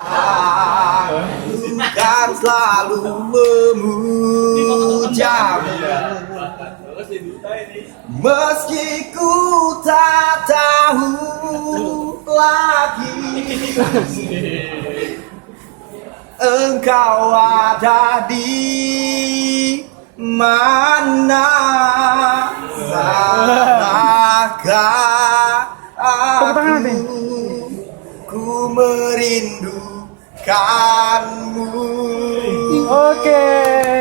Aku kan selalu memujamu, meski ku tak tahu lagi engkau ada di mana. Salahkah aku, ku merindukanmu. Oke.